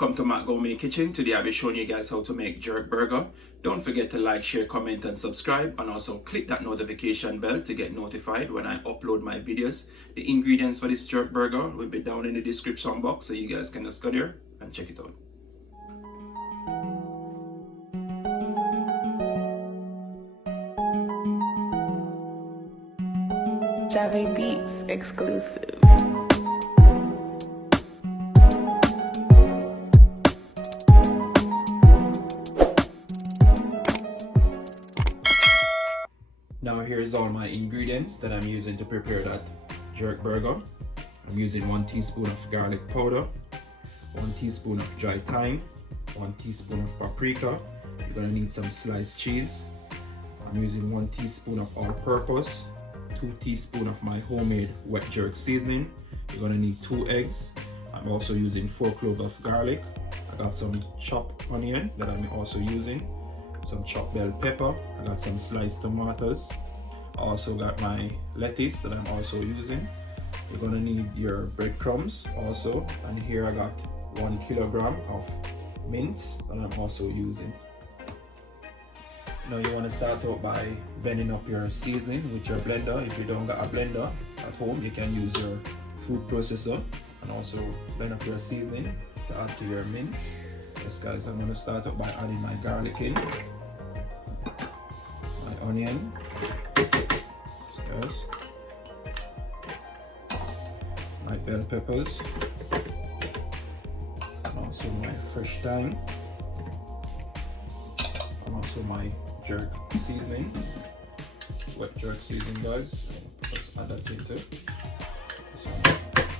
Welcome to Matt Gourmet Kitchen. Today I'll be showing you guys how to make jerk burger. Don't forget to like, share, comment and subscribe, and also click that notification bell to get notified when I upload my videos. The ingredients for this jerk burger will be down in the description box, so you guys can just go there and check it out. Jave Beats exclusive. Now here's all my ingredients that I'm using to prepare that jerk burger. I'm using 1 teaspoon of garlic powder, 1 teaspoon of dry thyme, 1 teaspoon of paprika. You're gonna need some sliced cheese. I'm using 1 teaspoon of all-purpose, 2 teaspoons of my homemade wet jerk seasoning. You're gonna need 2 eggs. I'm also using 4 cloves of garlic. I got some chopped onion that I'm also using, some chopped bell pepper. I got some sliced tomatoes. I also got my lettuce that I'm also using. You're gonna need your breadcrumbs also, and here I got 1 kilogram of mince that I'm also using. Now you want to start out by blending up your seasoning with your blender. If you don't got a blender at home, you can use your food processor and also blend up your seasoning to add to your mince. Yes guys, I'm going to start out by adding my garlic in, my onion, yes, guys, my bell peppers, and also my fresh thyme, and also my jerk seasoning, wet jerk seasoning guys. Just add that into it. So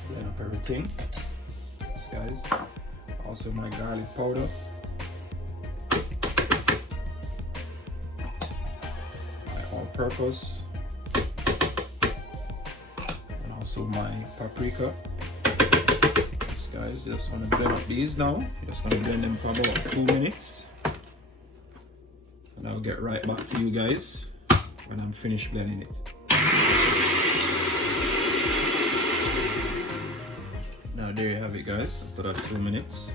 blend up everything. Yes guys. Also my garlic powder. My all-purpose. And also my paprika. Yes guys, just want to blend up these now. Just going to blend them for about 2 minutes. And I'll get right back to you guys when I'm finished blending it. Now there you have it guys, after that 2 minutes.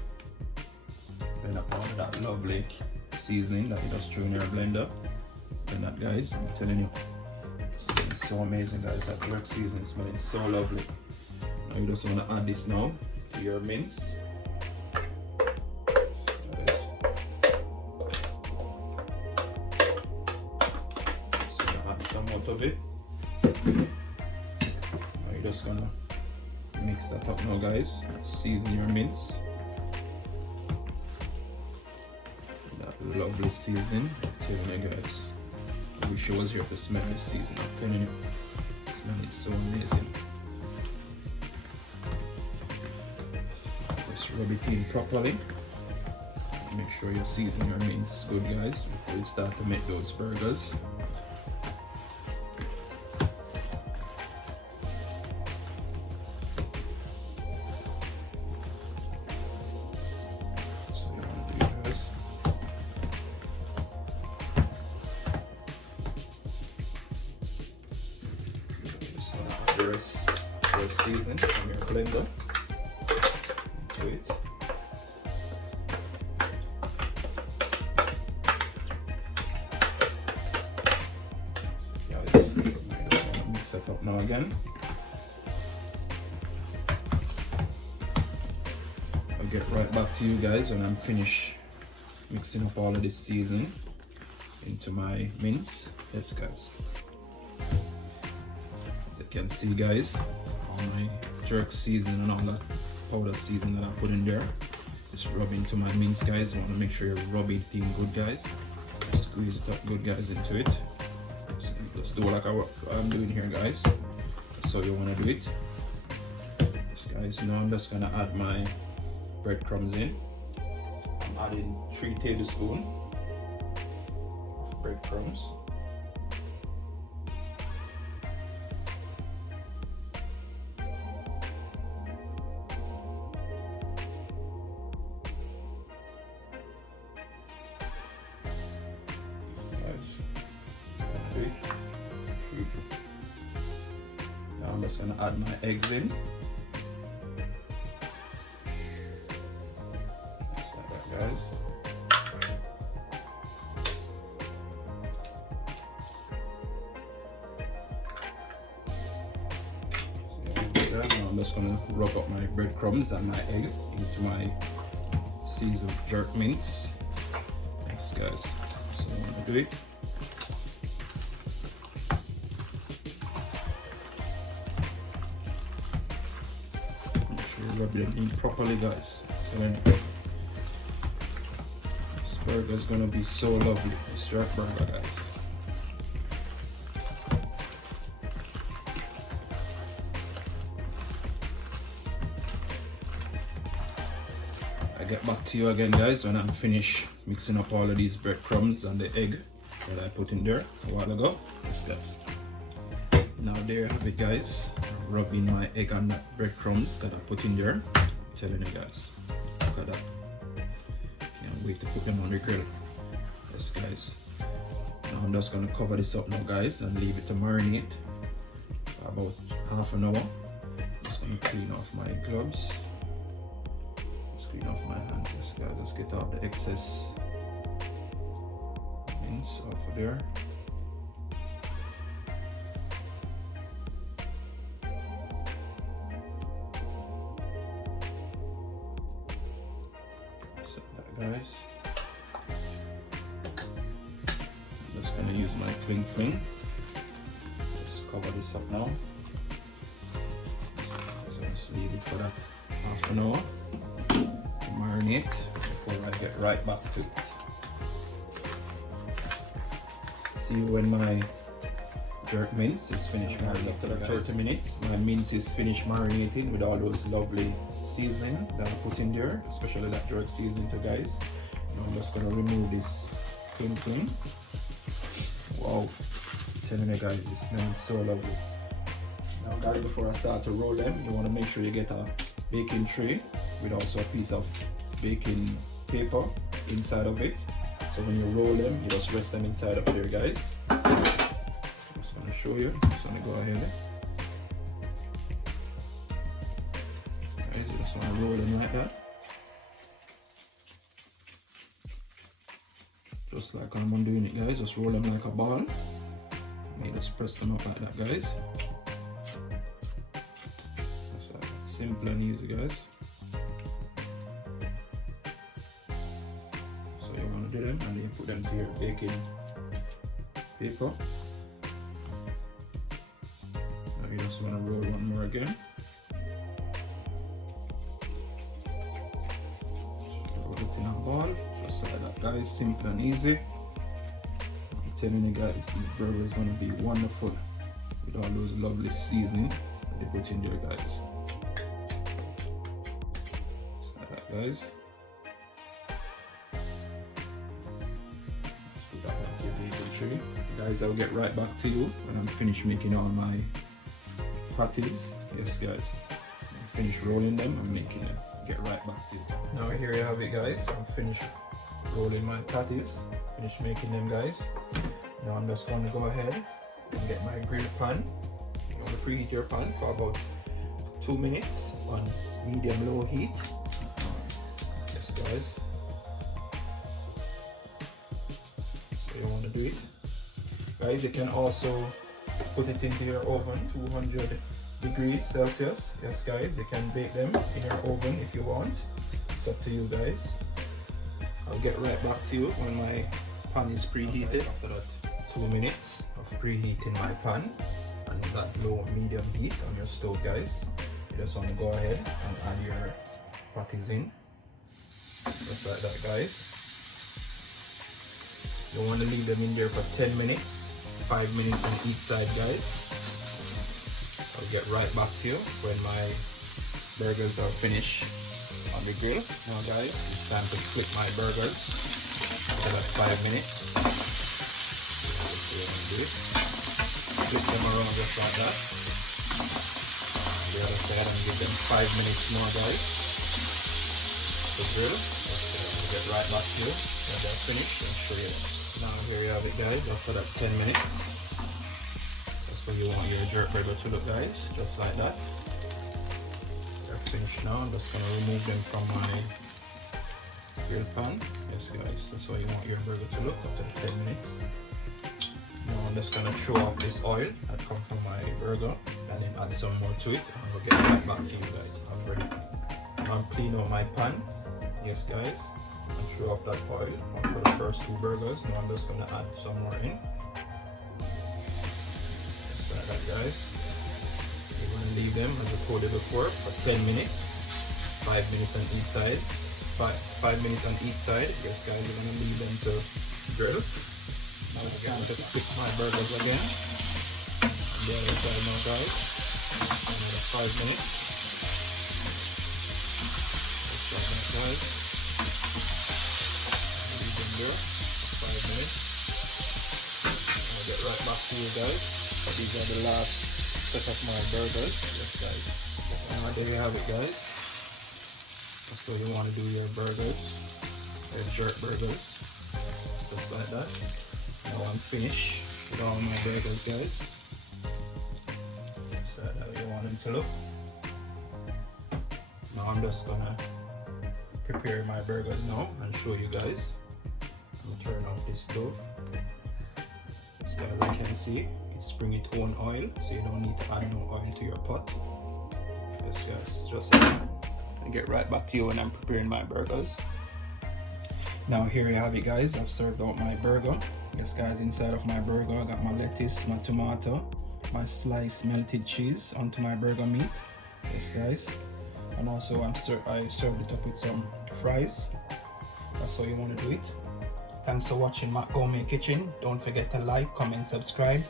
Blend up all of that lovely seasoning that you just threw in your blender. And that guys, I'm telling you, it smells so amazing guys. That jerk seasoning smelling so lovely. Now you just want to add this now to your mince. Somewhat of it. Now you're just gonna mix that up now guys. Season your mince. That lovely seasoning. I'm telling you guys, I wish I was here to smell this seasoning. I'm telling you, it smells so amazing. Just rub it in properly. Make sure you season your mince good guys before you start to make those burgers. Your season from your blender into it. So guys, I'm just gonna mix it up now again. I'll get right back to you guys when I'm finished mixing up all of this seasoning into my mince. Yes guys. As you can see guys, all my jerk seasoning and all that powder seasoning that I put in there, just rub into my mince guys. You want to make sure you rub it in good guys. Squeeze it up good guys into it. So just do like I'm doing here guys. So you want to do it. Yes, guys, now I'm just gonna add my breadcrumbs in. I'm adding 3 tablespoons of breadcrumbs. Now I'm just gonna add my eggs in. guys. Now I'm just gonna rub up my breadcrumbs and my egg into my seasoned jerk mince. Yes, guys. So I'm gonna do it. Make sure you rub them in properly, guys. So then this burger is gonna be so lovely. This jerk burger, guys. I'll get back to you again, guys, when I'm finished mixing up all of these breadcrumbs and the egg that I put in there a while ago. Yes, guys. Now there you have it, guys. I'm rubbing my egg and breadcrumbs that I put in there. I'm telling you guys, look at that. Can't wait to put them on the grill. Yes, guys. Now I'm just gonna cover this up now, guys, and leave it to marinate for about half an hour. Just gonna clean off my gloves. Clean off my hand, yes, guys. Let's get off the excess mince off of there. Set that, guys. I'm just gonna use my cling film. Just cover this up now. So let's leave it for that half an hour. Marinate before I get right back to it. See when my jerk mince is finished marinating. After the 30 minutes, my mince is finished marinating with all those lovely seasoning that I put in there, especially that jerk seasoning too, guys. Now I'm just gonna remove this cling film. Wow, I'm telling you guys, this smells so lovely. Now guys, before I start to roll them, you want to make sure you get a baking tray with also a piece of baking paper inside of it. So when you roll them, you just rest them inside of there, guys. I'm just going to show you. Just want to go ahead. Guys, you just want to roll them like that. Just like I'm doing it, guys. Just roll them like a ball. And you just press them up like that, guys. Just like that. Simple and easy, guys. Them and then you put them to your baking paper. Now you just want to roll one more again. Roll it in a ball, just like that, guys. Simple and easy. I'm telling you guys, this burger is going to be wonderful with all those lovely seasoning that they put in there, guys. Just like that, guys. Guys, I'll get right back to you when I'm finished making all my patties. Yes, guys, I'm finished rolling them and making them. Get right back to you. Now here you have it, guys. I'm finished rolling my patties, finished making them, guys. Now I'm just going to go ahead and get my grill pan. You want to preheat your pan for about 2 minutes on medium-low heat. Yes, guys. So you want to do it. Guys, you can also put it into your oven, 200 degrees Celsius. Yes, guys, you can bake them in your oven if you want. It's up to you, guys. I'll get right back to you when my pan is preheated. After that 2 minutes of preheating my pan and that low medium heat on your stove, guys, you just want to go ahead and add your patties in. Just like that, guys. You want to leave them in there for 10 minutes, 5 minutes on each side, guys. I'll get right back to you when my burgers are finished on the grill. Now, guys, it's time to flip my burgers after that 5 minutes. Flip them around just like that. On the other side, and give them 5 minutes more, guys. The grill. I'll get right back to you when they're finished and show you them. Now here you have it, guys, after that 10 minutes. That's how you want your jerk burger to look, guys, just like that. They're finished now. I'm just going to remove them from my grill pan. Yes guys, that's how you want your burger to look after 10 minutes. Now I'm just gonna throw off this oil that comes from my burger and then add some more to it, and I'll get right back to you guys. I'm ready. Now I'm cleaning out my pan. Yes guys, and throw off that oil for the first 2 burgers. Now I'm just gonna add some more in. Just like that guys. We're gonna leave them as I told you before for 10 minutes. 5 minutes on each side. 5 minutes on each side. Yes guys, we're gonna leave them to grill. Now it's time to flip my burgers again. On the other side now guys. Another 5 minutes. Just like that guys. Leave them there. 5 minutes. I'll get right back to you guys. These are the last set of my burgers. Yes guys. And there you have it guys. That's how you want to do your burgers, your jerk burgers, just like that. Now I'm finished with all my burgers guys. So that's how you want them to look. Now I'm just gonna prepare my burgers now and show you guys. I'm gonna turn off this stove. So as you can see, it's bring its own oil, so you don't need to add no oil to your pot. Yes guys, just like that. And get right back to you when I'm preparing my burgers. Now here you have it guys, I've served out my burger. Yes guys, inside of my burger I got my lettuce, my tomato, my sliced melted cheese onto my burger meat. Yes guys, and also I served it up with some fries. That's how you want to do it. Thanks for watching Matt Gourmet Kitchen. Don't forget to like, comment, subscribe.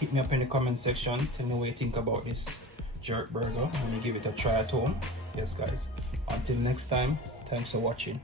Hit me up in the comment section. Tell me what you think about this jerk burger when you give it a try at home. Yes guys, until next time, thanks for watching.